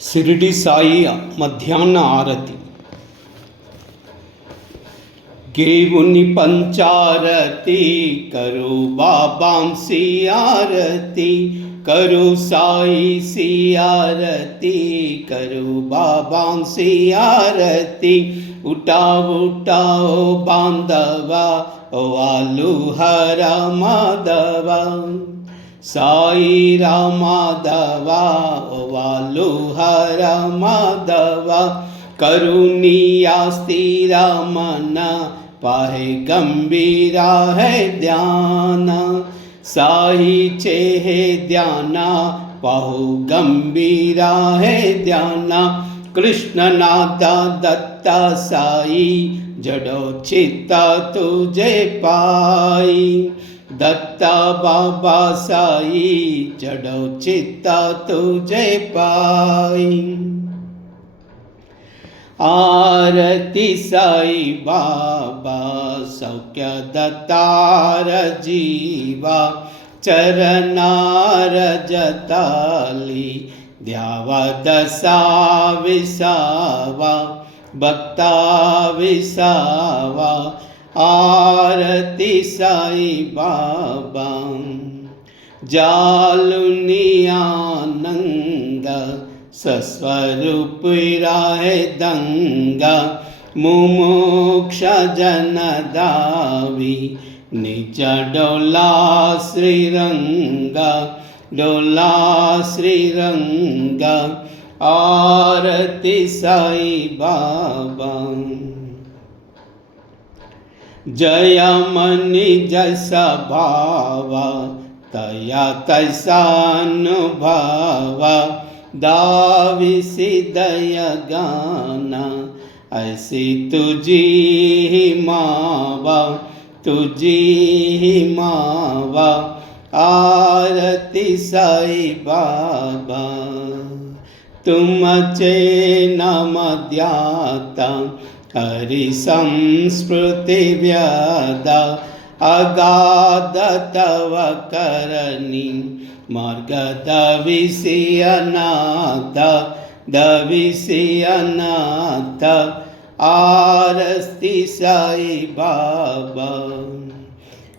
ಶಿರಡಿ ಸಾಯಿಯ ಮಧ್ಯಾಹ್ನ ಆರತಿ. गेवुनि पंचारती करो बाबांसी आरती, करो साई सी आरती, करो बाबांसी आरती। उठाओ उठाओ बांधवा ओ आलू हरा माधवा, साई रामाधवा ओ आलू हरा माधवा। करुणिया स्थिरा मना पाहे गंभीरा है ध्यान, साई चेहे ध्याना पाहु गंभीरा है ध्याना। कृष्ण नादा दत्ता साई जड़ो चित्ता तुझे पाई, दत्ता बाबा साई जड़ो चित्ता तुझे पाई। आरती साई बाबा सौख्य दत्तार जीवा, चरनार जताली द्यावा दसा विसावा, भक्ता विसावा। आरती साई बाबा जालुनी आनंद सस्वरूप राहे दंगा, मुमुक्ष जन दावी निज डोला श्रीरंगा, डोला श्रीरंगा। आरती साई बाबा जय मनि जैसा भावा, तया तैसा अनुभवा। दाविसी दया गाना ऐसी तुझी ही मावा, तुझी ही मावा। आरती साई बाबा तुम चे नम ध्याता, हरि संस्कृति व्यादा। अगाध तव करणी मार्ग दविसी अनाथ, दविसी अनाथ। आरती साई बाबा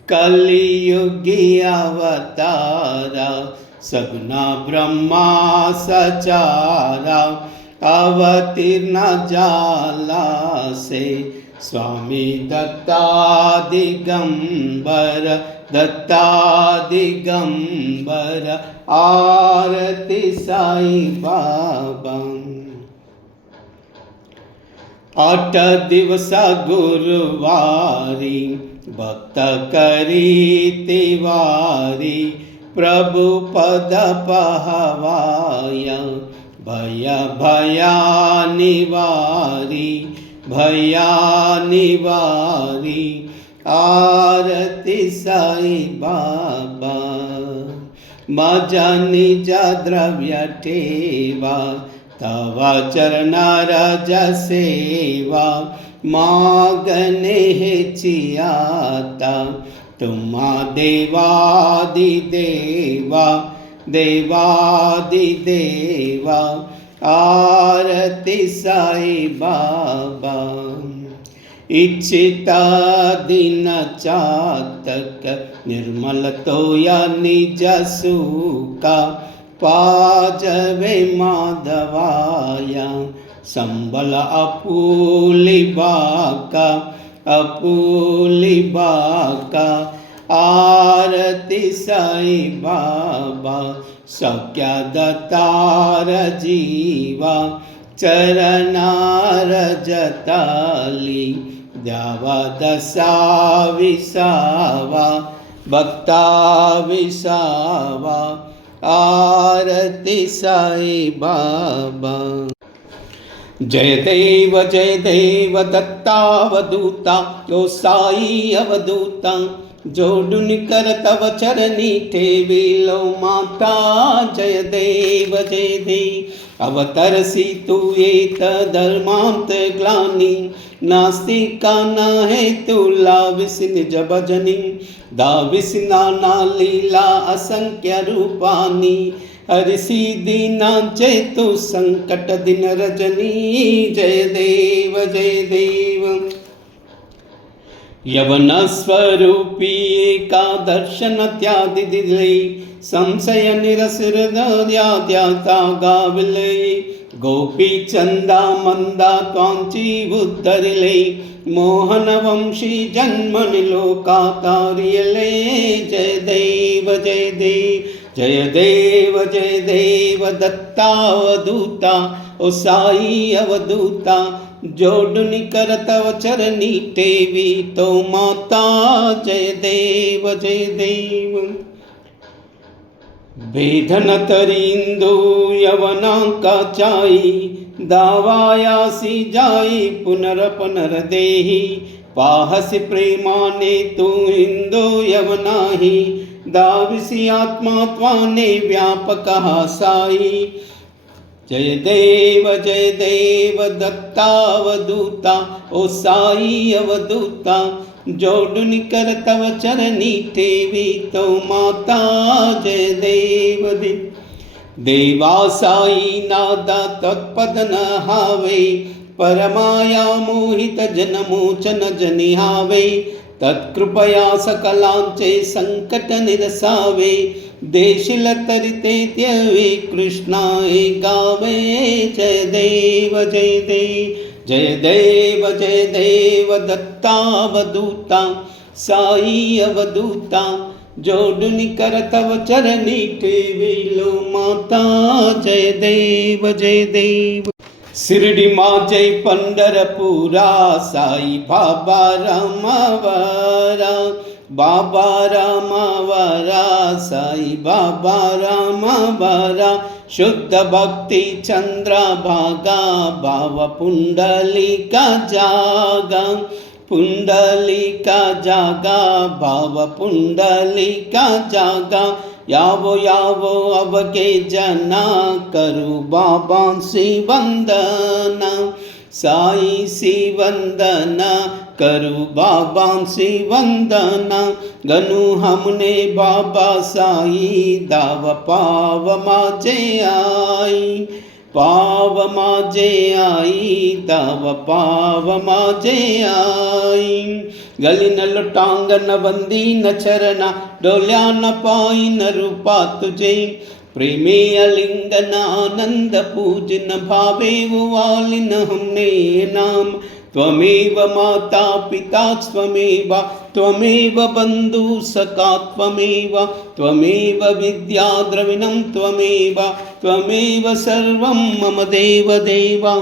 कलियुगी अवतारा, सगुना ब्रह्मा सचारा। अवतीर्ण जाला से स्वामी दत्ता दिगंबर, दत्ता दिगंबर। आरती साई बाबा 8 दिवस गुरुवारी, भक्त करी तिवारी। प्रभु पद पहवाया, भय भया निवारी, भया निवारी। आरती साई बाबा मजा निज द्रव्य ठेवा, तवा चरण रज सेवा। मागने हेचियाता तुम्हा देवादि देवा, देवादि देवा। आरती साई बाबा इच्छिता दिन चातक, निर्मल तोया निज सुका। पाजवे माधवाया संबल अपूली बाका, अपूली बाका। आरती साई बाबा सौख्य दत्तार जीवा, चरनार जताली द्यावा दसा विसावा, भक्ता विसावा। आरती साई बाबा जय देव दत्तावधूता, यो साई अवधूता। जोडुन कर तव चरणी ठेविलो माता, जय देव अवतरसी तू एक धर्मांत ग्लानी। नास्तिका न है तुला विसिन जबजनी, दाविसिना ना लीला असंख्य रूपानी। हरिषि दीनांचे तु संकट दिन रजनी जय देव जय देव। यवन स्वरूपी एका दर्शन त्यादि दिले संशय निरसृदयाद्याता गाविले गोपी चंदा मंदा त्वांची उद्धरिले मोहन वंशी जन्मनि लोकातारियले जय देव जय देव जय देव जय देव दत्तावधूता ओ साई अवधूता जोडुनि कर तव चरणी टेवी तो माता जय देव जय देव। भेदन तरींदो यवनांका चाई दावायासी जाई पुनर देही पाहसि प्रेमाने तू इंदो यवनाही दाविसी आत्मा त्वाने व्यापक साई जय देव दत्तावधूता ओ साई अवधूता जोडुनि कर तव चरणी टेवी तो माता जय देव देव। देवा साई नादा तत्पद न हावे परमाया मोहित जनमोचन जनिहावे तत्कृपया सकलांचे संकट निरसावे देशिल तरिते त्यवे कृष्णाए गावे जय देव जय देव जय देव जय देव दत्तावधूता साई अवधूता जोडुनि कर तव चरणी टेविलो माता जय देव जय देव। शिरडी माँ जय पंढरपुरा साई बाबा रामावरा बाबा रामावरा साई बाबा रामावरा शुद्ध भक्ति चंद्र भागा भाव पुंडलिका जागा पुंडलिका जागा भाव पुंडलिका जागा यावो यावो अब के जना करू बाबा सी वंदना साई सी वंदना करू बाबा सी वंदना गनु हमने बाबा साई दाव पाव माजे आई पाव माजे आई दाव पाव माजे आई गली न लुटांग न बंदी न चरना डोल्या न पाई न रूपा तुझे प्रेमे अलिंगन आनंद पूजन भावे वालिन हमने नाम त्वमेव माता पिता त्वमेव बंधु सखा त्वमेव विद्या द्रविणं त्वमेव सर्वं मम देव देवा।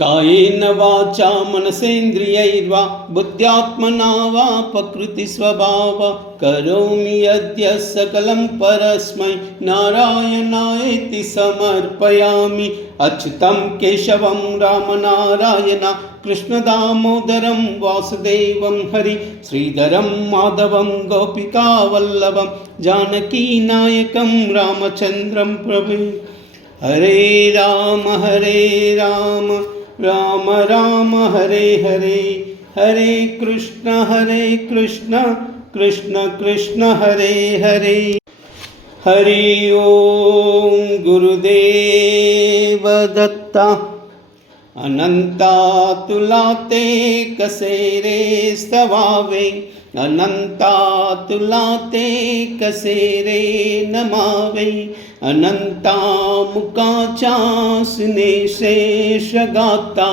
कायेन वाचा मनसेन्द्रियैर्वा बुद्ध्यात्मना वा प्रकृतिस्वभाव करोमि यद्य सकलं परस्मै नारायणायेति समर्पयामि। अच्युतं केशवं रामनारायण कृष्णदामोदरं वासुदेवं हरि श्रीधरं माधवं गोपिकावल्लभं जानकीनायकं रामचन्द्रं प्रभु। हरे राम राम राम हरे हरे हरे कृष्ण कृष्ण कृष्ण हरे हरे। हरि ओम गुरुदेव दत्ता अनंता तुलाते कसेरे स्तवावे अनंता तुलाते कसेरे नमावे अनंता मुकाचासने शेषगाता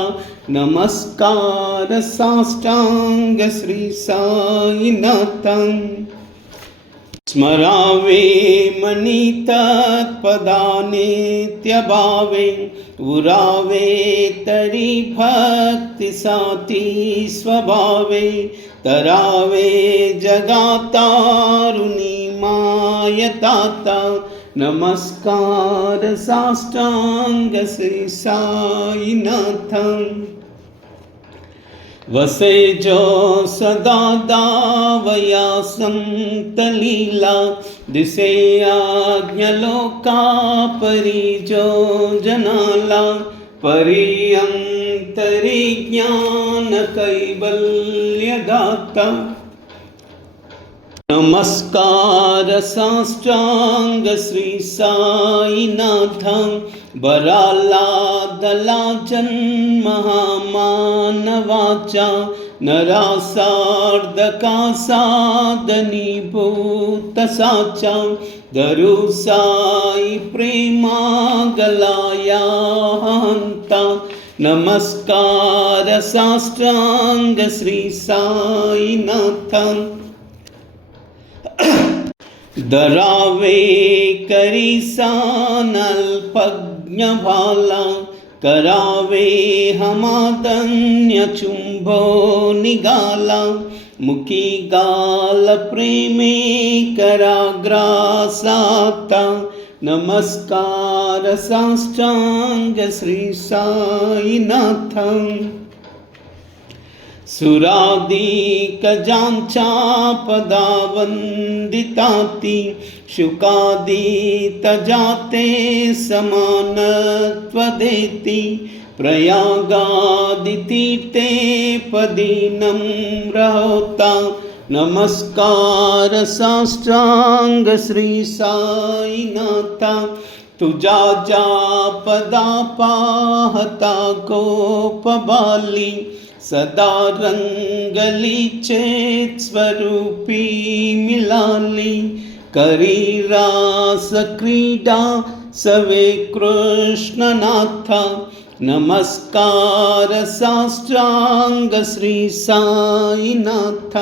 नमस्कार साष्टांग श्री साईनाथं। स्मरावे मनी तत्पदानित्यभावे उरावे तरी भक्ति साती स्वभावे तरावे जगातारुणी मायताता नमस्कार साष्टांग श्री साईनाथं। वसे जो सदा दावया संतलीला दिसे आज्ञलोका परि जो जनाला परियंतरि ज्ञान कैवल्य दाता नमस्कार साष्टांग श्री साईनाथ बराला जन्महामानवाचा नरासार्धका साधनीभूत साचा दरु साई प्रेमा गलाया हंता नमस्कार साष्टांग श्री साईनाथ धरावे करिसानल्पज्ञ भाला करावे हमादन्य चुंबो निगाला मुखी गाल प्रेमे कराग्रासाता नमस्कार साष्टांग श्री साईनाथ सुरादिकजांचा पदावंदिताति शुकादितजाते समानत्वदेति प्रयागादितीर्थे पदीनं रहोता नमस्कार साष्टांग श्री साईनाथ तुझा जा पदा पाहता गोपबाली सदा रंगली चेत स्वरूपी मिलाली करी रास क्रीडा सवे कृष्णनाथ नमस्कार साष्टांग श्री साईनाथ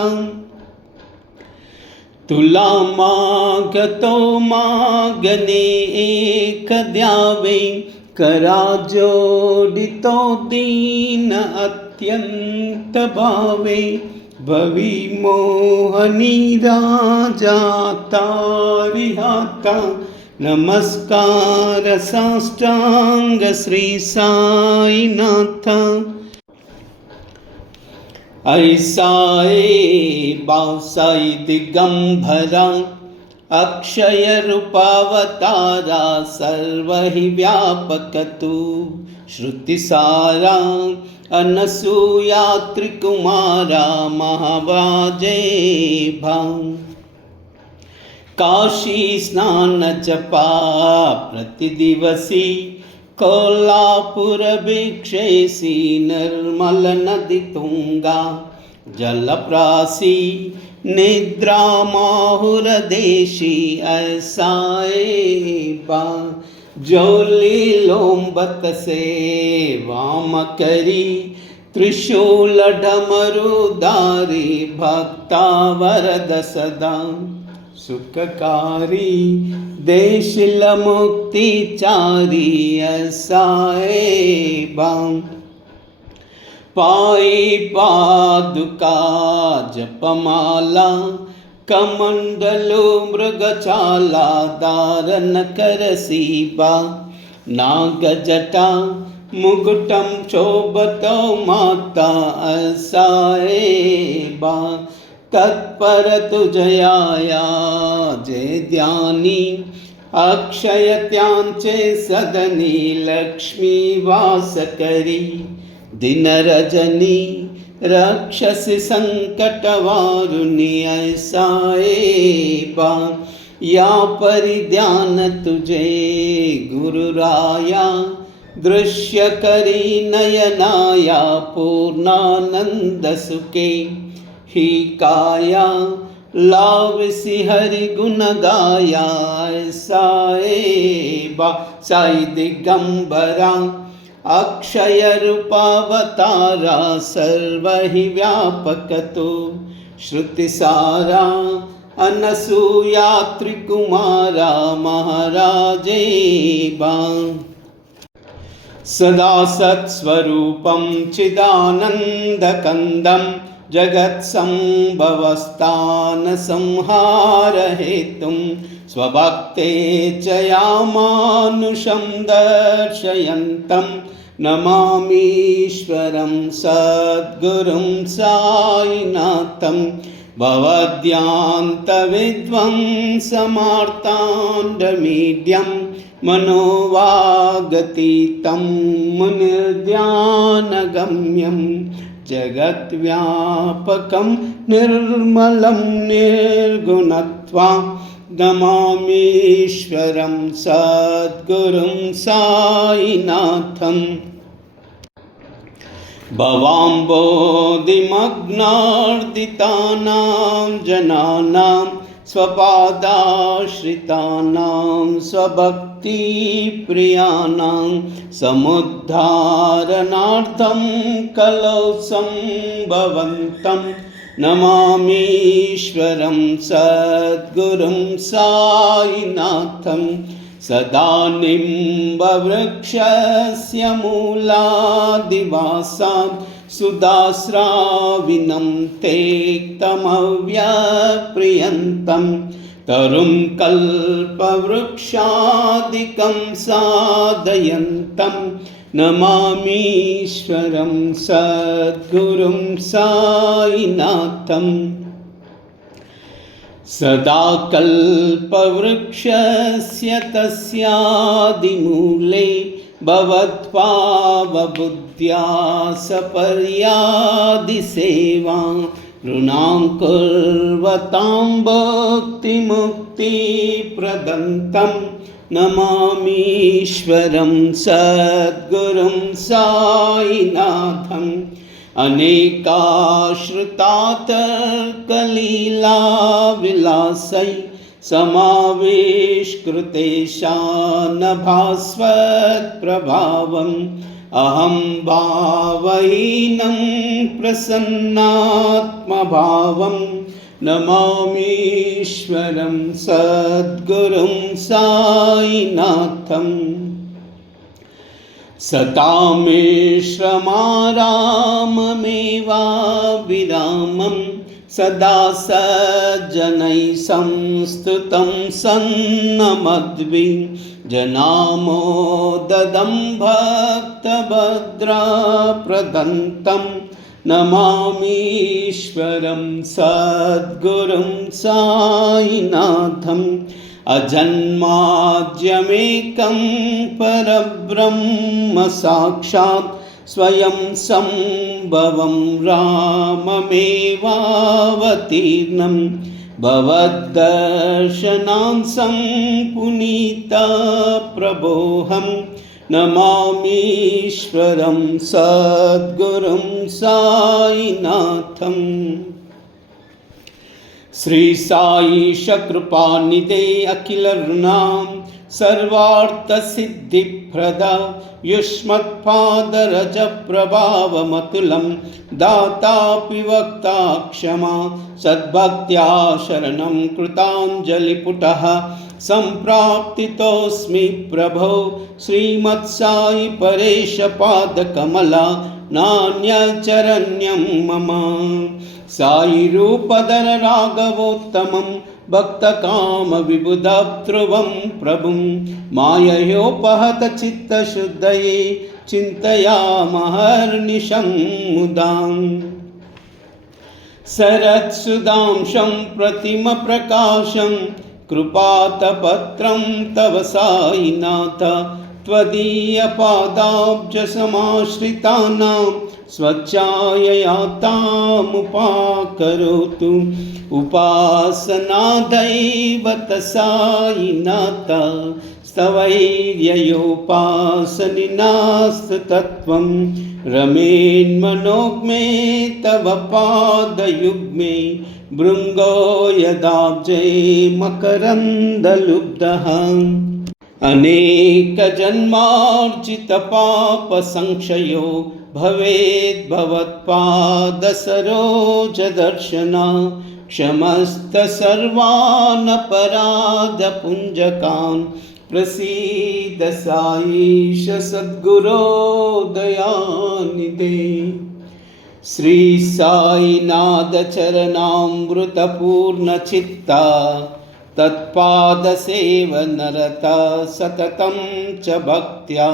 तुला मागतो मागणे एक द्यावे करा जोडितो दीन अत्यंत भावे भवी मोहनी राजा तारिहाता नमस्कार साष्टांग श्री साईनाथ ऐसाए बासाई दिगंबरा अक्षय रूपावतारा सर्व ही व्यापक तू श्रुतिसारा अनसूया त्रिकुमारा महावाजे भां काशी स्नान जपा प्रतिदिवसी कोल्हापुर भिक्षेसी निर्मल नदी तुंगा जलप्रासी निद्रा माहुर देशी ऐसाए बा जोली लोंबत से वाम करी त्रिशूल ढमरुदारी भक्ता वरद सदा सुखकारी देशिल मुक्तिचारी ऐसाए बाम पाई पादुका जपमाला कमंडलो मृगचाला दारन करसीबा नागजटा मुकुटम शोभतो माता ऐसाए बा तत्पर तुझयाया जय ध्यानी अक्षय त्यांचे सदनी लक्ष्मी वास करी दिन रजनी रक्षसी संकट वारुणी ऐसाए बा या परिध्यान तुझे गुरुराया दृश्य करी नयनाया पूर्णानंद सुखे ही काया लावसी हरि गुण गाया ऐसाए बा साई दिगंबरा अक्षय रूपावतारा सर्व ही व्यापक तो श्रुतिसारा अनसूया त्रिकुमारा महाराजे बा सदा सत्स्वरूपं चिदानन्दकन्दं जगत्सम्भवस्थान संहार हेतुं स्वभक्ते च यामानुषं दर्शयन्तं नमामीश्वरं सद्गुरुं साईनाथं भवद्यान्तविध्वंसमार्ताण्डमीड्यं मनोवागतीतं मुनिर्ध्यानगम्यं जगद्व्यापकं निर्मलं निर्गुणत्वं नमामीश्वरं सद्गुरुं साईनाथम्। भवाम्बोधिमग्नार्दितानां जनानां स्वपादाश्रितानां स्वभक्तिप्रियाणां समुद्धारणार्थं कलौ सम्भवन्तं नमामीश्वरं सद्गुरुं साईनाथम्। सदा निम्बवृक्षस्य मूलादिवासात् सुधास्राविनं तेक्तमव्यप्रियन्तं तरुं कल्पवृक्षादिकं साधयन्तं नमामीश्वरं सद्गुरुं साईनाथम्। सदा कल्पवृक्षस्य तस्यादिमूले भवत्पावबुद्ध्या सपर्यादिसेवां ऋणां कुर्वतां भक्तिमुक्तिप्रदन्तं नमामीश्वरं सद्गुरुं साईनाथम्। अनेकाश्रितातर्कलीलाविलासै समाविष्कृतेशानभास्वत्प्रभावम् अहं भावहीनं प्रसन्नात्मभावं नमामीश्वरं सद्गुरुं साईनाथम्। सतामिश्रमाराममेवाविरामं सदा सज्जनैः संस्तुतं सन्नमद्भि जनामोददं भक्तभद्राप्रदन्तं नमामीश्वरं सद्गुरुं साईनाथम्। अजन्माद्यमेकं परब्रह्म साक्षात् स्वयं सम्भवं राममेवावतीर्णं भवद्दर्शनान्सं पुनीतप्रभोऽहं नमामीश्वरं सद्गुरुं साईनाथम्। श्री साईश कृपानिधे अखिलऋणां सर्वार्थसिद्धिप्रदा युष्मत्पादरजप्रभावमतुलं दातापि वक्ता क्षमा सद्भक्त्या शरणं कृताञ्जलिपुटः सम्प्राप्तितोऽस्मि प्रभो श्रीमत्साई परेशपादकमला नान्यचरण्यं मम। साई रूपधर राघवोत्तमं भक्तकामविबुधध्रुवं प्रभुं माययोपहत चित्तशुद्धये चिन्तयामहर्निशं मुदाम्। शरत्सुधांशं प्रतिमप्रकाशं कृपातपत्रं तव साईनाथ त्वदीयपादाब्जसमाश्रितानां स्वच्छाययातामुपाकरोतु उपासनादैवत साईनाथ स्तवैर्ययोपासनिनास्तु तत्त्वं रमेन्मनोज्ञे तव पादयुग्मे भृङ्गो यदाब्जे मकरन्दलुब्धः। अनेकजन्मार्जितपापसंक्षयो भवेद्भवत्पादसरोजदर्शना क्षमस्त सर्वान् अपराधपुञ्जकान् प्रसीद साईश सद्गुरो दयानिधे। श्री साईनाथ चरणामृतपूर्णचित्ता तत्पादसेवनरता सततं च भक्त्या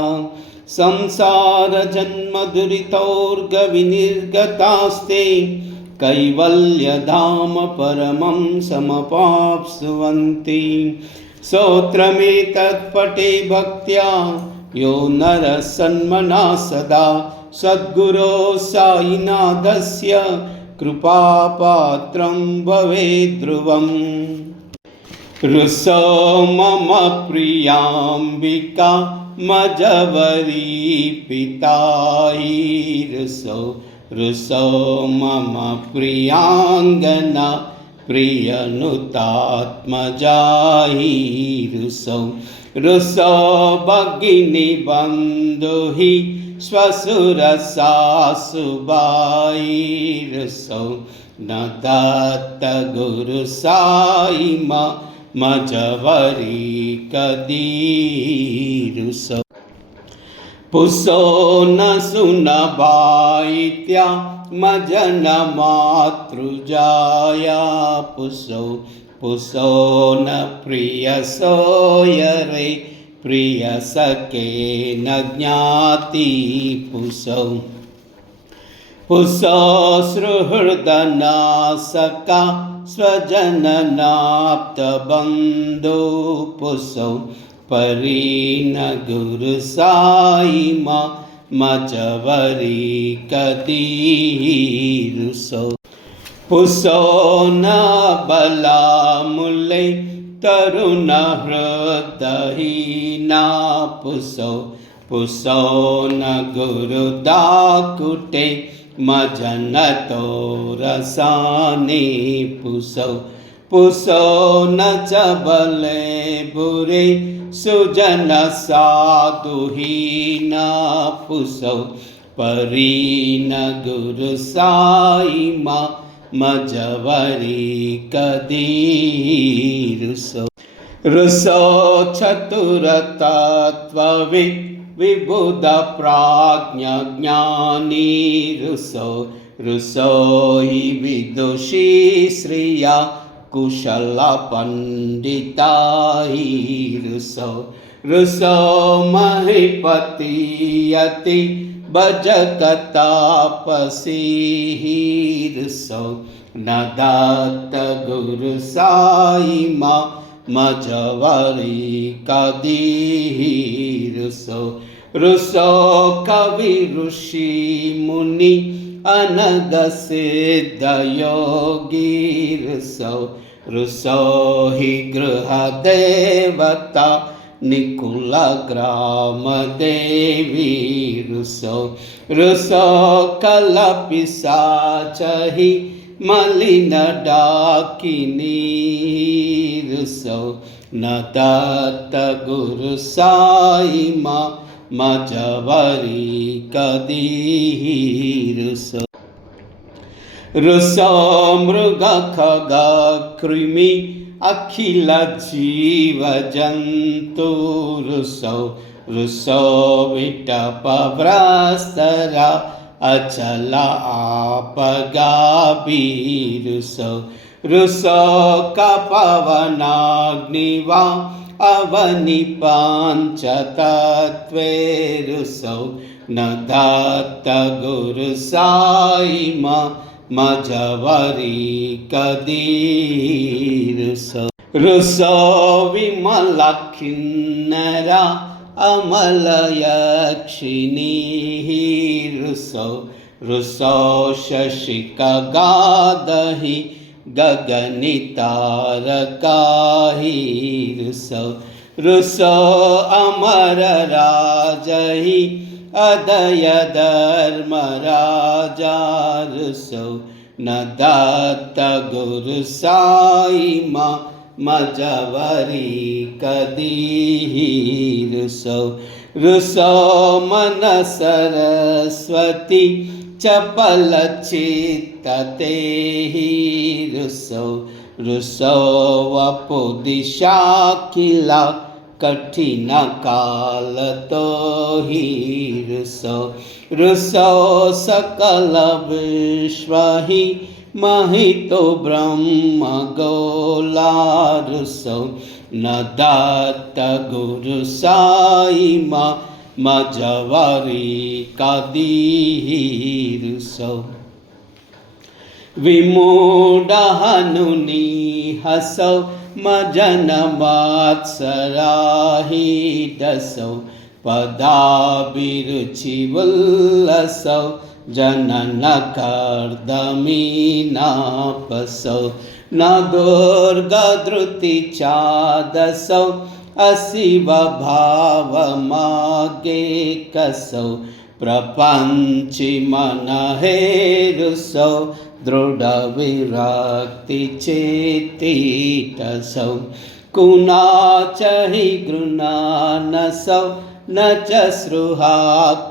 संसारजन्मदुरितोर्गविनिर्गतास्ते कैवल्यधाम परमं समपाप्स्यन्ति। स्तोत्रमेतत्पठे भक्त्या यो नरः सन्मनः सदा सद्गुरो साईनाथस्य कृपापात्रं भवेद्ध्रुवम् रुसो मम प्रियाम्बिका मजवरी पितायि रुसो मम प्रियांगना प्रियनुतात्मजायि रुसो भगिनी बन्धुहि श्वशुरसासुबायि रुसो न दत्त गुरु साई मजवरी कदी रुसो पुसो न सुनबाइत्या मजन मातृजाया पुसो न प्रिय सोयरे प्रिय सके न ज्ञाति पुसो सुहृदनासका स्वजननाप्तबन्धो पुसो परीन गुरु साई मजवरी कदी रुसो पुसो न बला मुले तरुण हृदहीना पुसो न गुरु दाकुटे मजन तो रसाने पुसो न चबले बुरे सुजन साधुहीना पुसो परीन गुरु साई मजवरी कदी रुसो चतुर तत्ववित् विबुध प्राज्ञ ज्ञानी रुसो हि विदुषी श्रिया कुशल पंडिता रुसो महीपति यति भजक तापसी रुसो न दत्त गुरु साई मजवरी कदी रुसो कवि ऋषि मुनि अनग सिद्ध योगी रुसो हि गृह देवता निकुल ग्राम देवी रुसो कल पिशाचहि मलिन डाकिनी रुसो न दत्त गुरु साई मजवरी कदी रुसो मृग खग कृमि अखिल जीव जंतु रुसो विटप भ्रस्तरा अचल आपगाबी रुसो कपवनाग्निवा अवनि पांचतत्वे रुसो न दत्त गुरु साई मजवरी कदी रुसो विमल किन्नरा अमल यक्षिणी रुसो शशिक गादहि गगनि तारकाहि रुसो अमर राजहि अदय धर्म राजा रुसो न दत्त गुरु साई मजवरी कदी रुसो मन सरस्वती चपल चित्तते रुसो वपु दिशा किला कठिन काल तो ही रुसो सकल विश्व ही महितो ब्रह्म गोला रुसो न दत्त गुरु साई मजवरी कदी विमूढ़ हनुनी हसौ मजन मात्सराही दसौ पदाभिरुचि वल्लसौ जननकर्दमीनापसौ न दुर्गधृतिचादसौ अशिवभावमागेकसौ प्रपञ्चिमनहेरुसौ दृढविरक्तिचेतीटसौ कुनाच हि गृणानसौ न च स्रुहा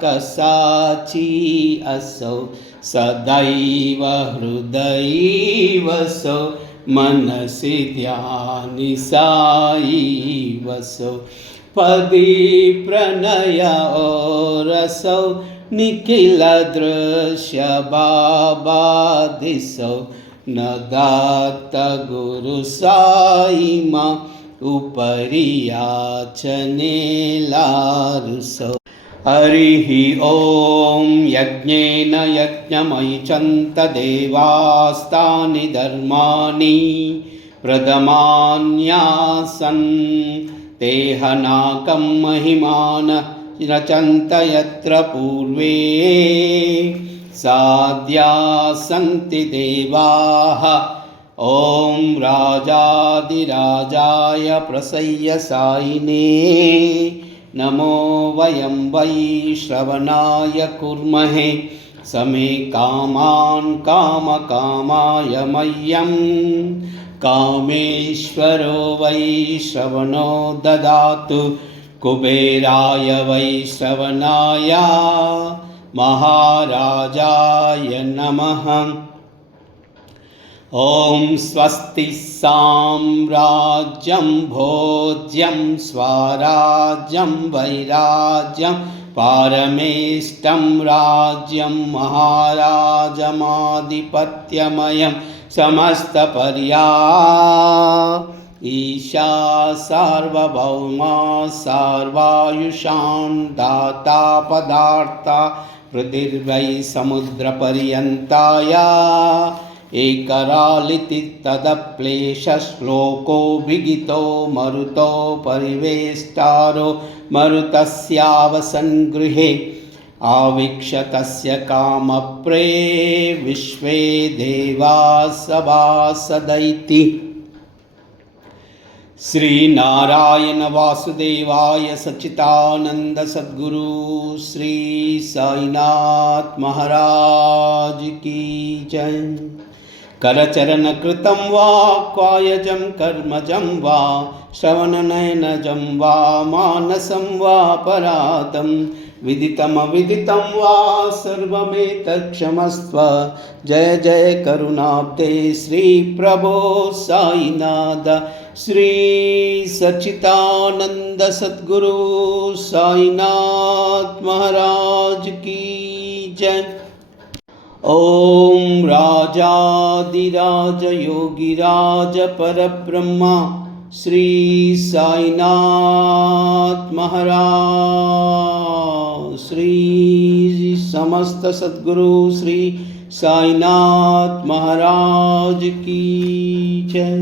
कसाची असौ सदैव हृदयैवसौ मनसि ध्यानि साईवसौ पदी प्रणयोरसौ निखिल दृश्य बाबादिसौ न दात गुरु साईमा उपरि याचनेलारुसौ हरिः ॐ यज्ञेन यज्ञमयिचन्त देवास्तानि धर्माणि प्रथमान्यासन् तेहनाकं महिमान रचन्त यत्र पूर्वे साध्या सन्ति देवाः ॐ राजाधिराजाय प्रसय्य सायिने नमो वयं वै श्रवणाय कुर्महे समे कामान् कामकामाय मह्यं कामेश्वरो वै श्रवणो ददातु कुबेराय वै श्रवणाय महाराजाय नमः। ॐ स्वस्ति साम्राज्यं भोज्यं स्वराज्यं वैराज्यं पारमेष्टं राज्यं महाराजमाधिपत्यमयं समस्तपर्या ईशा सार्वभौमा सर्वायुषां दाता पदार्था पृथिर्वै समुद्रपर्यन्ताया एकरालिति तदप्लेशश्लोको विगितो मरुतो परिवेष्टारो मरुतस्यावसन्गृहे आवीक्ष्य तस्य कामप्रे विश्वे देवा सभासदैति। श्रीनारायण वासुदेवाय सच्चिदानंद सद्गुरु श्री साईनाथ महाराज की जय। करचरण कृतं वा कायजं कर्मजं वा श्रवणनयनजं वा मानसं वा परातं विदितमविदितं वा सर्वमेतत्क्षमस्व। जय जय करुणाब्दे श्री प्रभो साईनाथ श्री सच्चिदानंद सद्गुरु साईनाथ महाराज की जय। ओम राजाधिराज योगिराज परब्रह्मा श्री साईनाथ महाराज श्री समस्त सद्गुरु श्री साईनाथ महाराज की जय।